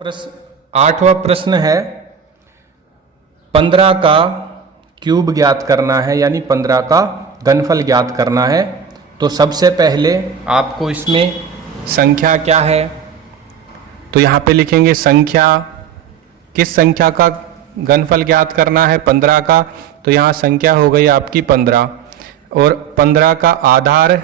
आठवां प्रश्न है 15 का क्यूब ज्ञात करना है, यानी 15 का घनफल ज्ञात करना है। तो सबसे पहले आपको इसमें संख्या क्या है, तो यहाँ पे लिखेंगे संख्या। किस संख्या का घनफल ज्ञात करना है? 15 का। तो यहाँ संख्या हो गई आपकी 15, और 15 का आधार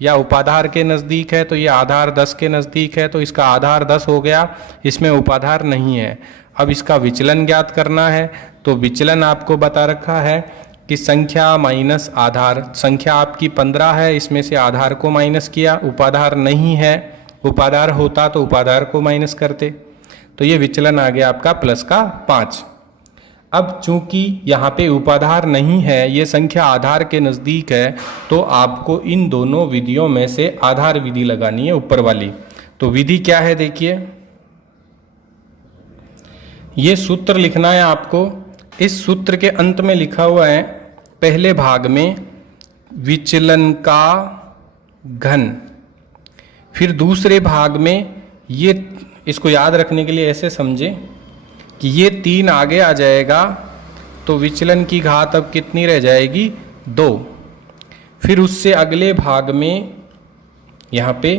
या उपाधार के नज़दीक है, तो ये आधार 10 के नज़दीक है, तो इसका आधार 10 हो गया, इसमें उपाधार नहीं है। अब इसका विचलन ज्ञात करना है, तो विचलन आपको बता रखा है कि संख्या माइनस आधार। संख्या आपकी 15 है, इसमें से आधार को माइनस किया, उपाधार नहीं है, उपाधार होता तो उपाधार को माइनस करते, तो ये विचलन आ गया आपका प्लस का 5। अब चूंकि यहाँ पे उपाधार नहीं है, ये संख्या आधार के नज़दीक है, तो आपको इन दोनों विधियों में से आधार विधि लगानी है, ऊपर वाली। तो विधि क्या है देखिए, ये सूत्र लिखना है आपको। इस सूत्र के अंत में लिखा हुआ है पहले भाग में विचलन का घन, फिर दूसरे भाग में ये, इसको याद रखने के लिए ऐसे समझे कि ये 3 आगे आ जाएगा, तो विचलन की घात अब कितनी रह जाएगी? 2। फिर उससे अगले भाग में यहाँ पे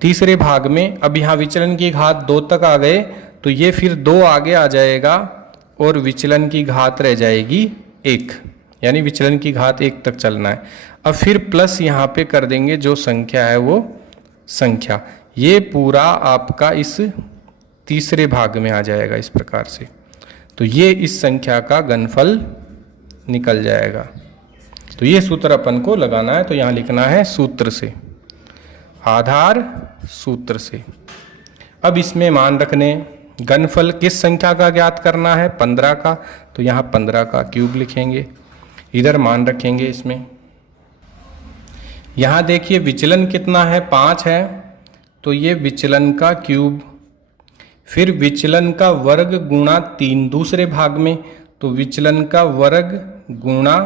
तीसरे भाग में, अब यहाँ विचलन की घात 2 तक आ गए, तो ये फिर 2 आगे आ जाएगा और विचलन की घात रह जाएगी 1, यानी विचलन की घात 1 तक चलना है। अब फिर प्लस यहाँ पे कर देंगे, जो संख्या है वो संख्या, ये पूरा आपका इस तीसरे भाग में आ जाएगा इस प्रकार से। तो ये इस संख्या का घनफल निकल जाएगा। तो ये सूत्र अपन को लगाना है, तो यहाँ लिखना है सूत्र से, आधार सूत्र से। अब इसमें मान रखने, घनफल किस संख्या का ज्ञात करना है? 15 का, तो यहाँ 15 का क्यूब लिखेंगे, इधर मान रखेंगे इसमें। यहाँ देखिए विचलन कितना है? 5 है, तो ये विचलन का क्यूब, फिर विचलन का वर्ग गुणा 3 दूसरे भाग में, तो विचलन का वर्ग गुणा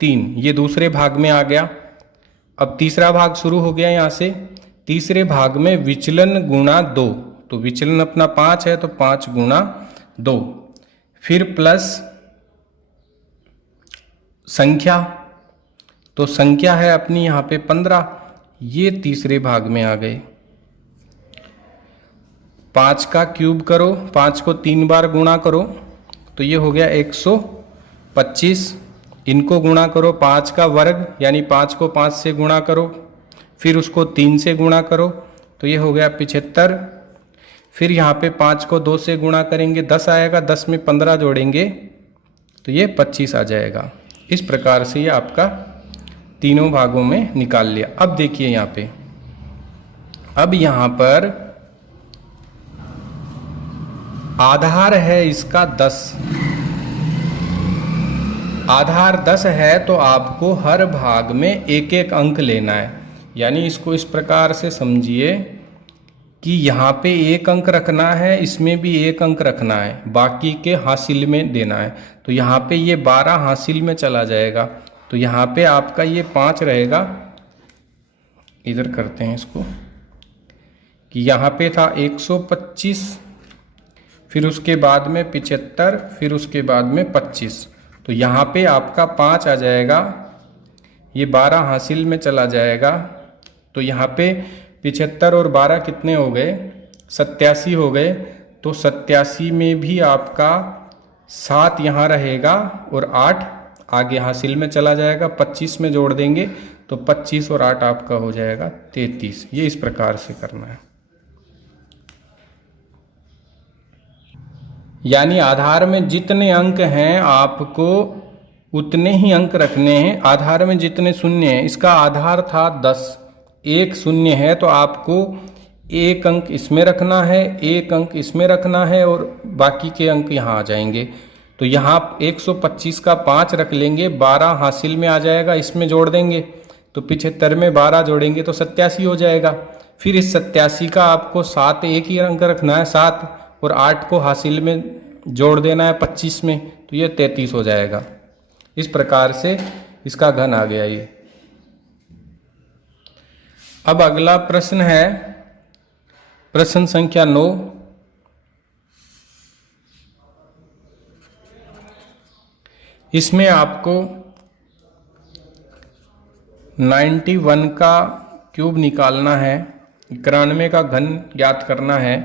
3 ये दूसरे भाग में आ गया। अब तीसरा भाग शुरू हो गया यहाँ से, तीसरे भाग में विचलन गुणा 2, तो विचलन अपना 5 है, तो 5 गुणा 2, फिर प्लस संख्या, तो संख्या है अपनी यहाँ पे 15, ये तीसरे भाग में आ गए। 5 का क्यूब करो, 5 को 3 बार गुणा करो, तो ये हो गया 125। इनको गुणा करो, 5 का वर्ग यानी 5 को 5 से गुणा करो, फिर उसको 3 से गुणा करो, तो ये हो गया 75। फिर यहाँ पे 5 को 2 से गुणा करेंगे, 10 आएगा, 10 में 15 जोड़ेंगे, तो ये 25 आ जाएगा। इस प्रकार से ये आपका तीनों भागों में निकाल लिया। अब देखिए यहाँ पे, अब यहाँ पर आधार है इसका 10, आधार 10 है, तो आपको हर भाग में एक एक अंक लेना है। यानी इसको इस प्रकार से समझिए कि यहाँ पे 1 अंक रखना है, इसमें भी 1 अंक रखना है, बाकी के हासिल में देना है। तो यहाँ पे ये 12 हासिल में चला जाएगा, तो यहाँ पे आपका ये 5 रहेगा। इधर करते हैं इसको कि यहाँ पे था 125, फिर उसके बाद में 75, फिर उसके बाद में 25, तो यहाँ पे आपका 5 आ जाएगा, ये 12 हासिल में चला जाएगा, तो यहाँ पे 75 और 12 कितने हो गए? 87 हो गए। तो 87 में भी आपका 7 यहाँ रहेगा और 8 आगे हासिल में चला जाएगा, 25 में जोड़ देंगे, तो 25 और 8 आपका हो जाएगा 33। ये इस प्रकार से करना है। यानी आधार में जितने अंक हैं आपको उतने ही अंक रखने हैं। आधार में जितने शून्य हैं, इसका आधार था 10, 1 शून्य है, तो आपको 1 अंक इसमें रखना है, 1 अंक इसमें रखना है, और बाकी के अंक यहाँ आ जाएंगे। तो यहाँ 125 का 5 रख लेंगे, 12 हासिल में आ जाएगा, इसमें जोड़ देंगे, तो 75 में 12 जोड़ेंगे तो 87 हो जाएगा। फिर इस 87 का आपको 7 एक ही अंक रखना है, 7, और 8 को हासिल में जोड़ देना है 25 में, तो ये 33 हो जाएगा। इस प्रकार से इसका घन आ गया ये। अब अगला प्रश्न है प्रश्न संख्या 9, इसमें आपको 91 का क्यूब निकालना है, 91 का घन ज्ञात करना है।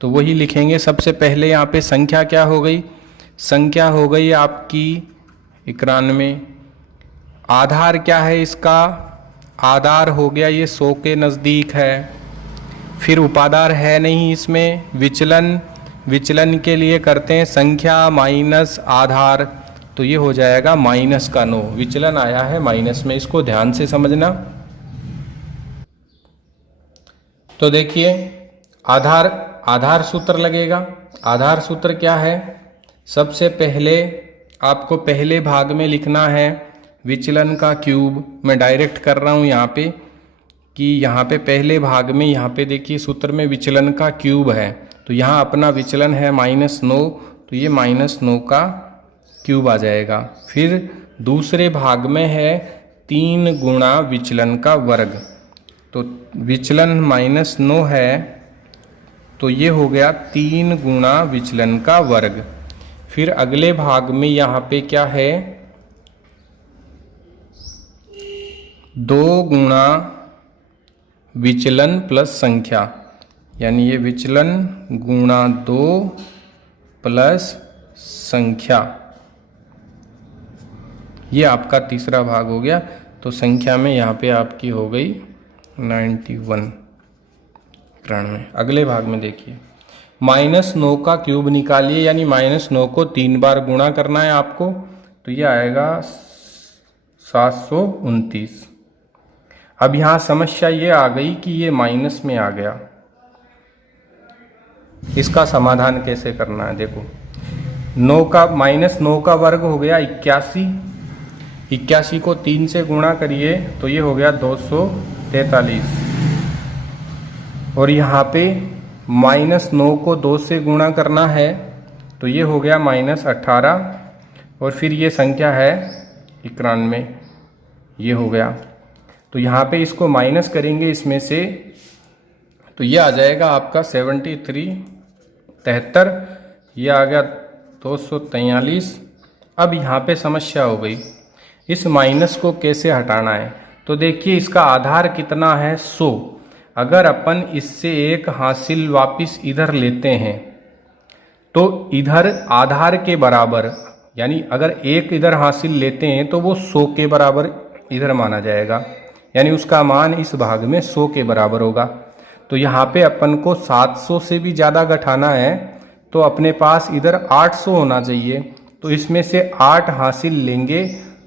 तो वही लिखेंगे। सबसे पहले यहाँ पे संख्या क्या हो गई? संख्या हो गई आपकी 91। आधार क्या है इसका? आधार हो गया ये 100 के नज़दीक है। फिर उपाधार है नहीं इसमें। विचलन, विचलन के लिए करते हैं संख्या माइनस आधार, तो ये हो जाएगा माइनस का 9। विचलन आया है माइनस में, इसको ध्यान से समझना। तो देखिए आधार सूत्र लगेगा। आधार सूत्र क्या है? सबसे पहले आपको पहले भाग में लिखना है विचलन का क्यूब। मैं डायरेक्ट कर रहा हूँ यहाँ पे कि यहाँ पे पहले भाग में, यहाँ पे देखिए सूत्र में विचलन का क्यूब है, तो यहाँ अपना विचलन है -9, तो ये -9 का क्यूब आ जाएगा। फिर दूसरे भाग में है 3 गुणा विचलन का वर्ग, तो विचलन -9 है, तो ये हो गया 3 गुणा विचलन का वर्ग। फिर अगले भाग में यहाँ पे क्या है? 2 गुणा विचलन प्लस संख्या, यानी ये विचलन गुणा 2 प्लस संख्या, ये आपका तीसरा भाग हो गया। तो संख्या में यहाँ पे आपकी हो गई 91, 93। अगले भाग में देखिए -9 का क्यूब निकालिए, यानी -9 को 3 बार गुणा करना है आपको, तो ये आएगा 729। अब यहाँ समस्या ये आ गई कि ये माइनस में आ गया, इसका समाधान कैसे करना है? देखो 9 का -9 का वर्ग हो गया 81, 81 को 3 से गुणा करिए तो ये हो गया 243, और यहाँ पे -9 को 2 से गुणा करना है तो ये हो गया -18, और फिर ये संख्या है 91, ये हो गया। तो यहाँ पे इसको माइनस करेंगे इसमें से, तो ये आ जाएगा आपका 73, ये आ गया 243। अब यहाँ पे समस्या हो गई, इस माइनस को कैसे हटाना है? तो देखिए इसका आधार कितना है? 100। अगर अपन इससे एक हासिल वापस इधर लेते हैं तो इधर आधार के बराबर, यानी अगर एक इधर हासिल लेते हैं तो वो 100 के बराबर इधर माना जाएगा, यानी उसका मान इस भाग में 100 के बराबर होगा। तो यहाँ पे अपन को 700 से भी ज़्यादा घटाना है, तो अपने पास इधर 800 होना चाहिए। तो इसमें से 8 हासिल लेंगे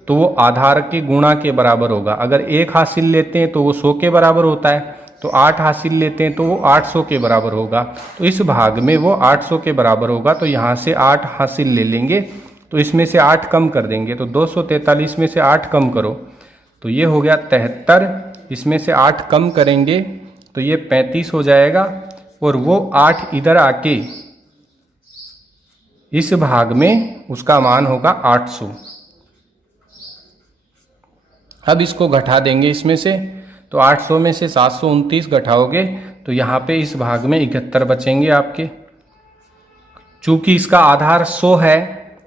तो वो आधार के गुणा के बराबर होगा। अगर एक हासिल लेते हैं तो वो 100 के बराबर होता है, तो 8 हासिल लेते हैं तो वो 800 के बराबर होगा। तो इस भाग में वो 800 के बराबर होगा, तो यहाँ से 8 हासिल ले लेंगे, तो इसमें से 8 कम कर देंगे, तो 243 में से 8 कम करो तो ये हो गया 73, इसमें से 8 कम करेंगे तो ये 35 हो जाएगा, और वो 8 इधर आके इस भाग में उसका मान होगा 800। अब इसको घटा देंगे इसमें से, तो 800 में से 729 घटाओगे तो यहाँ पे इस भाग में 71 बचेंगे आपके। चूंकि इसका आधार 100 है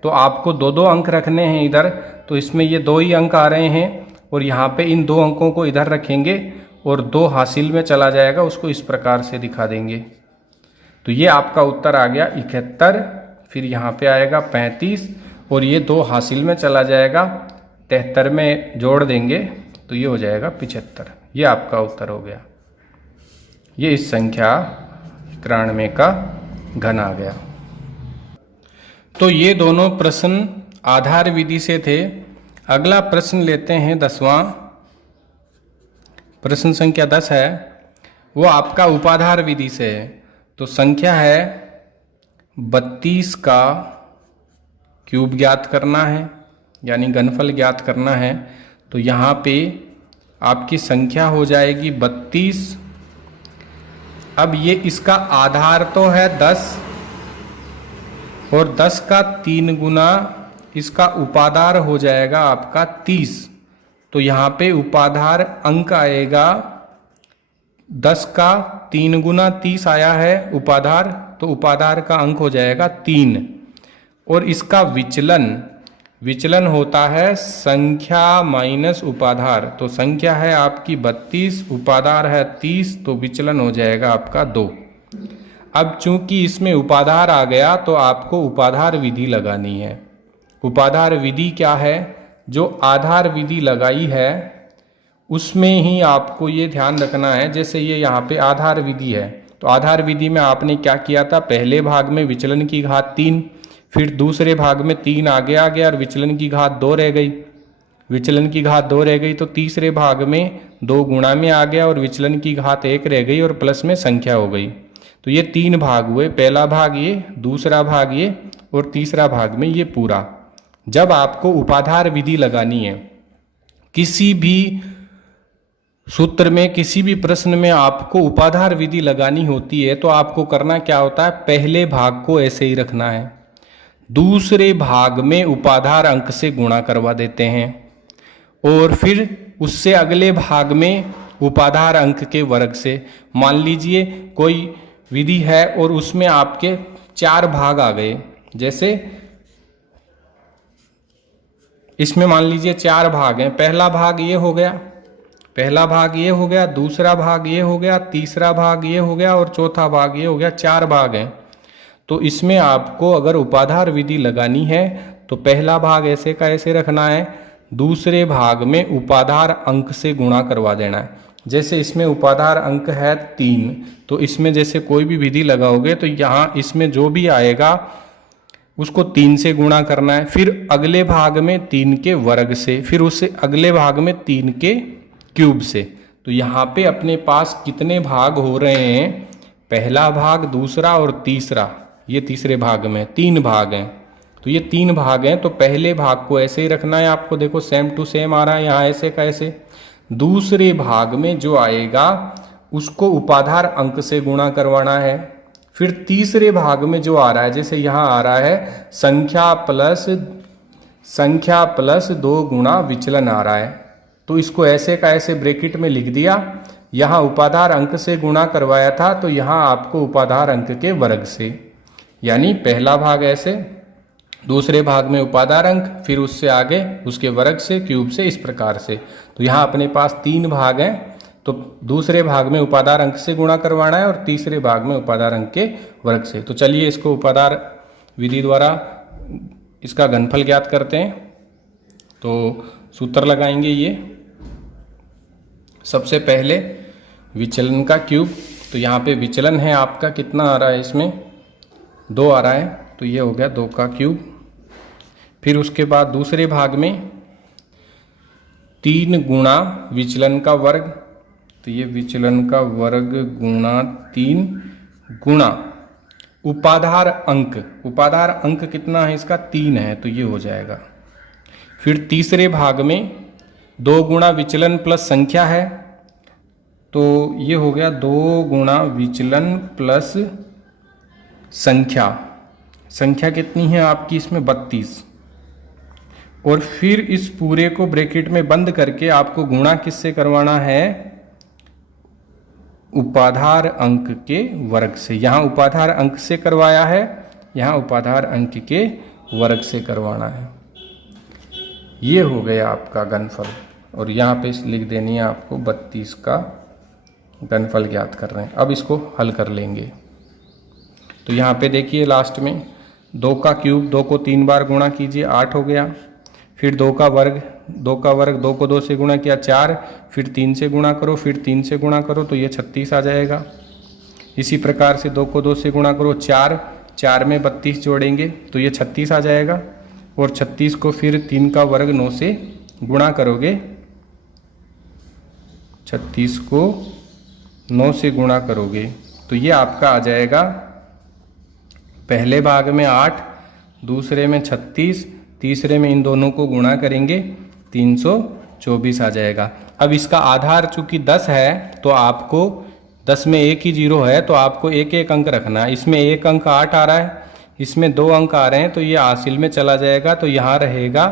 तो आपको 2-2 अंक रखने हैं इधर, तो इसमें ये 2 ही अंक आ रहे हैं, और यहाँ पे इन 2 अंकों को इधर रखेंगे और 2 हासिल में चला जाएगा, उसको इस प्रकार से दिखा देंगे। तो ये आपका उत्तर आ गया 71, फिर यहाँ पे आएगा 35, और ये 2 हासिल में चला जाएगा, 73 में जोड़ देंगे तो ये हो जाएगा 75। ये आपका उत्तर हो गया। ये इस संख्या 91 का घन आ गया। तो ये दोनों प्रश्न आधार विधि से थे। अगला प्रश्न लेते हैं 10वां, प्रश्न संख्या 10 है, वो आपका उपाधार विधि से है। तो संख्या है 32 का क्यूब ज्ञात करना है, यानी घनफल ज्ञात करना है। तो यहाँ पे आपकी संख्या हो जाएगी 32। अब ये इसका आधार तो है 10, और 10 का 3 गुना इसका उपाधार हो जाएगा आपका 30। तो यहाँ पे उपाधार अंक आएगा 10 का 3 गुना 30 आया है उपाधार, तो उपाधार का अंक हो जाएगा 3। और इसका विचलन होता है संख्या माइनस उपाधार। तो संख्या है आपकी 32, उपाधार है 30, तो विचलन हो जाएगा आपका 2। अब चूंकि इसमें उपाधार आ गया तो आपको उपाधार विधि लगानी है। उपाधार विधि क्या है? जो आधार विधि लगाई है उसमें ही आपको ये ध्यान रखना है। जैसे ये यहाँ पे आधार विधि है, तो आधार विधि में आपने क्या किया था, पहले भाग में विचलन की घात 3, फिर दूसरे भाग में 3 आगे आ गया और विचलन की घात 2 रह गई। विचलन की घात 2 रह गई तो तीसरे भाग में 2 गुणा में आ गया और विचलन की घात 1 रह गई और प्लस में संख्या हो गई। तो ये 3 भाग हुए, पहला भाग ये, दूसरा भाग ये और तीसरा भाग में ये पूरा। जब आपको उपाधार विधि लगानी है किसी भी सूत्र में, किसी भी प्रश्न में आपको उपाधार विधि लगानी होती है तो आपको करना क्या होता है, पहले भाग को ऐसे ही रखना है, दूसरे भाग में उपाधार अंक से गुणा करवा देते हैं और फिर उससे अगले भाग में उपाधार अंक के वर्ग से। मान लीजिए कोई विधि है और उसमें आपके 4 भाग आ गए, जैसे इसमें मान लीजिए 4 भाग हैं, पहला भाग ये हो गया, पहला भाग ये हो गया, दूसरा भाग ये हो गया, तीसरा भाग ये हो गया और चौथा भाग ये हो गया, 4 भाग हैं। तो इसमें आपको अगर उपाधार विधि लगानी है तो पहला भाग ऐसे का ऐसे रखना है, दूसरे भाग में उपाधार अंक से गुणा करवा देना है। जैसे इसमें उपाधार अंक है 3, तो इसमें जैसे कोई भी विधि लगाओगे तो यहाँ इसमें जो भी आएगा उसको 3 से गुणा करना है, फिर अगले भाग में 3 के वर्ग से, फिर उससे अगले भाग में 3 के क्यूब से। तो यहाँ पे अपने पास कितने भाग हो रहे हैं, पहला भाग, दूसरा और तीसरा, ये तीसरे भाग में 3 भाग हैं। तो ये 3 भाग हैं, तो पहले भाग को ऐसे ही रखना है आपको, देखो सेम टू सेम आ रहा है यहाँ ऐसे का ऐसे। दूसरे भाग में जो आएगा उसको उपाधार अंक से गुणा करवाना है। फिर तीसरे भाग में जो आ रहा है, जैसे यहाँ आ रहा है संख्या प्लस 2 गुणा विचलन आ रहा है, तो इसको ऐसे का ऐसे ब्रैकेट में लिख दिया। यहाँ उपाधार अंक से गुणा करवाया था तो यहाँ आपको उपाधार अंक के वर्ग से, यानी पहला भाग ऐसे, दूसरे भाग में उपाधार अंक, फिर उससे आगे उसके वर्ग से, क्यूब से, इस प्रकार से। तो यहाँ अपने पास 3 भाग हैं, तो दूसरे भाग में उपाधार अंक से गुणा करवाना है और तीसरे भाग में उपाधार अंक के वर्ग से। तो चलिए इसको उपाधार विधि द्वारा इसका घनफल ज्ञात करते हैं। तो सूत्र लगाएंगे ये, सबसे पहले विचलन का क्यूब। तो यहाँ पे विचलन है आपका कितना आ रहा है, इसमें 2 आ रहा है, तो ये हो गया 2 का क्यूब। फिर उसके बाद दूसरे भाग में 3 गुणा विचलन का वर्ग, तो ये विचलन का वर्ग गुणा 3 गुणा उपाधार अंक। उपाधार अंक कितना है इसका, 3 है, तो ये हो जाएगा। फिर तीसरे भाग में 2 गुणा विचलन प्लस संख्या है, तो ये हो गया 2 गुणा विचलन प्लस संख्या। संख्या कितनी है आपकी इसमें, 32। और फिर इस पूरे को ब्रैकेट में बंद करके आपको गुणा किससे करवाना है, उपाधार अंक के वर्ग से। यहाँ उपाधार अंक से करवाया है, यहाँ उपाधार अंक के वर्ग से करवाना है। ये हो गया आपका घनफल, और यहाँ पे लिख देनी है आपको 32 का घनफल ज्ञात कर रहे हैं। अब इसको हल कर लेंगे। तो यहाँ पे देखिए लास्ट में 2 का क्यूब, 2 को 3 बार गुणा कीजिए, 8 हो गया। फिर 2 का वर्ग, 2 को 2 से गुणा किया 4, फिर 3 से गुणा करो, फिर 3 से गुणा करो, तो ये 36 आ जाएगा। इसी प्रकार से 2 को 2 से गुणा करो 4 में 32 जोड़ेंगे तो ये 36 आ जाएगा। और 36 को फिर 3 का वर्ग 9 से गुणा करोगे, 36 को 9 से गुणा करोगे तो ये आपका आ जाएगा, पहले भाग में 8, दूसरे में 36, तीसरे में इन दोनों को गुणा करेंगे 324 आ जाएगा। अब इसका आधार चूंकि 10 है तो आपको 10 में एक ही जीरो है, तो आपको एक एक अंक रखना है। इसमें एक अंक 8 आ रहा है, इसमें 2 अंक आ रहे हैं, तो ये हासिल में चला जाएगा, तो यहाँ रहेगा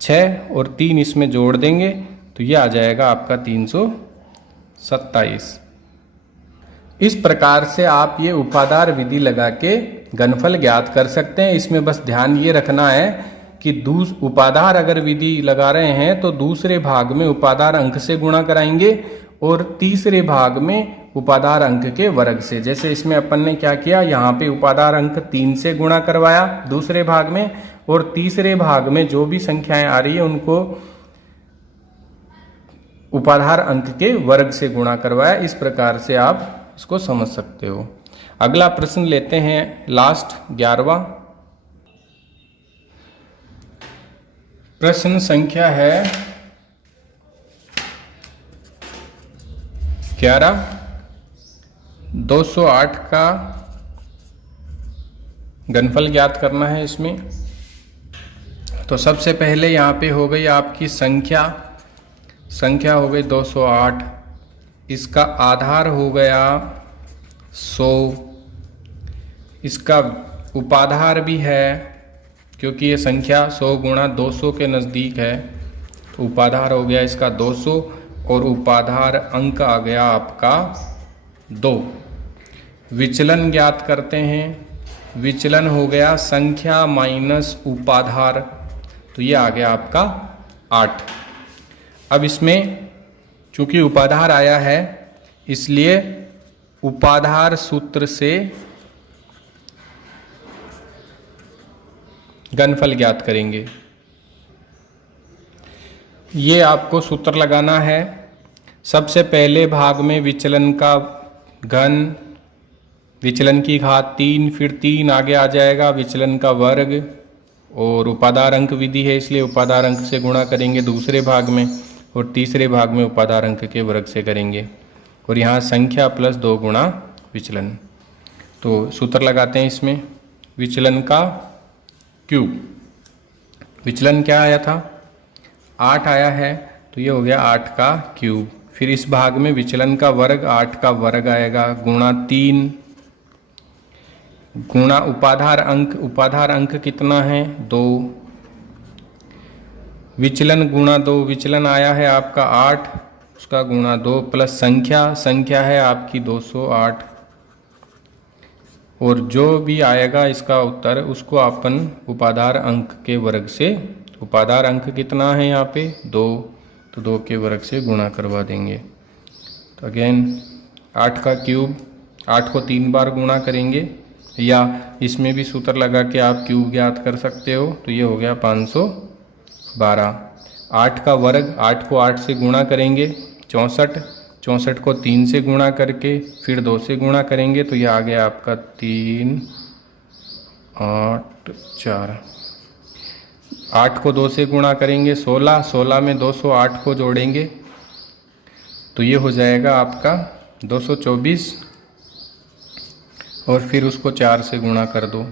6 और 3 इसमें जोड़ देंगे तो ये आ जाएगा आपका 327। इस प्रकार से आप ये उपाधार विधि लगा के घनफल ज्ञात कर सकते हैं। इसमें बस ध्यान ये रखना है कि उपाधार अगर विधि लगा रहे हैं तो दूसरे भाग में उपाधार अंक से गुणा कराएंगे और तीसरे भाग में उपाधार अंक के वर्ग से। जैसे इसमें अपन ने क्या किया, यहाँ पे उपाधार अंक 3 से गुणा करवाया दूसरे भाग में, और तीसरे भाग में जो भी संख्याएं आ रही है उनको उपाधार अंक के वर्ग से गुणा करवाया। इस प्रकार से आप इसको समझ सकते हो। अगला प्रश्न लेते हैं, लास्ट 11वां प्रश्न। संख्या है 11। 208 का घनफल ज्ञात करना है इसमें। तो सबसे पहले यहाँ पे हो गई आपकी संख्या हो गई 208, इसका आधार हो गया 100, इसका उपाधार भी है क्योंकि ये संख्या 100 गुणा 200 के नज़दीक है, तो उपाधार हो गया इसका 200 और उपाधार अंक आ गया आपका 2। विचलन ज्ञात करते हैं। विचलन हो गया संख्या माइनस उपाधार, तो ये आ गया आपका 8। अब इसमें चूंकि उपाधार आया है इसलिए उपाधार सूत्र से घनफल ज्ञात करेंगे। ये आपको सूत्र लगाना है। सबसे पहले भाग में विचलन का घन, विचलन की घात 3, फिर 3 आगे आ जाएगा विचलन का वर्ग, और उपाधार अंक विधि है इसलिए उपाधार अंक से गुणा करेंगे दूसरे भाग में, और तीसरे भाग में उपाधार अंक के वर्ग से करेंगे, और यहाँ संख्या प्लस 2 गुणा विचलन। तो सूत्र लगाते हैं इसमें। विचलन का क्यूब, विचलन क्या आया था 8 आया है, तो ये हो गया 8 का क्यूब। फिर इस भाग में विचलन का वर्ग 8 का वर्ग आएगा गुणा 3 गुणा उपाधार अंक कितना है 2, विचलन गुणा 2, विचलन आया है आपका 8, उसका गुणा 2 प्लस संख्या है आपकी 208, और जो भी आएगा इसका उत्तर उसको अपन उपाधार अंक के वर्ग से, उपाधार अंक कितना है यहाँ पे 2, तो 2 के वर्ग से गुणा करवा देंगे। तो अगेन 8 का क्यूब, 8 को 3 बार गुणा करेंगे, या इसमें भी सूत्र लगा के आप क्यूब ज्ञात कर सकते हो। तो ये हो गया 512। 8 का वर्ग, 8 को 8 से गुणा करेंगे 64, 64 को 3 से गुणा करके फिर 2 से गुणा करेंगे, तो ये आ गया आपका 3 8 4। 8 को 2 से गुणा करेंगे 16, 16 में 208 को जोड़ेंगे तो ये हो जाएगा आपका 224, और फिर उसको 4 से गुणा कर दो।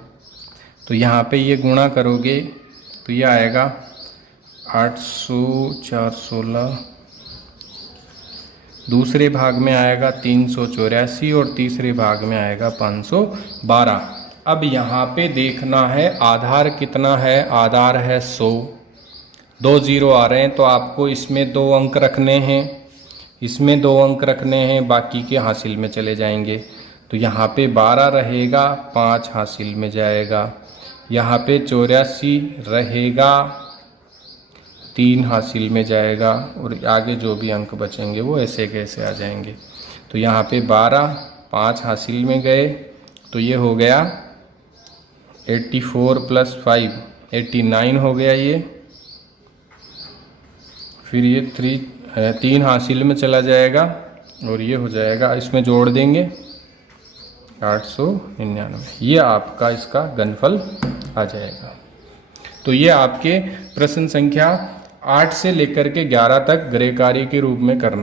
तो यहाँ पे ये गुणा करोगे तो ये आएगा 800 416, दूसरे भाग में आएगा 384 और तीसरे भाग में आएगा 512। अब यहाँ पे देखना है आधार कितना है, आधार है 100, 2 0 आ रहे हैं तो आपको इसमें 2 अंक रखने हैं, इसमें 2 अंक रखने हैं, बाकी के हासिल में चले जाएंगे। तो यहाँ पे 12 रहेगा, 5 हासिल में जाएगा, यहाँ पे 84 रहेगा, 3 हासिल में जाएगा, और आगे जो भी अंक बचेंगे वो ऐसे कैसे आ जाएंगे। तो यहाँ पे 12, 5 हासिल में गए तो ये हो गया 84 + 5 89 हो गया ये। फिर ये 3 हासिल में चला जाएगा और ये हो जाएगा, इसमें जोड़ देंगे 899। ये आपका इसका घनफल आ जाएगा। तो ये आपके प्रश्न संख्या 8 से लेकर के 11 तक गृह कार्य के रूप में करना।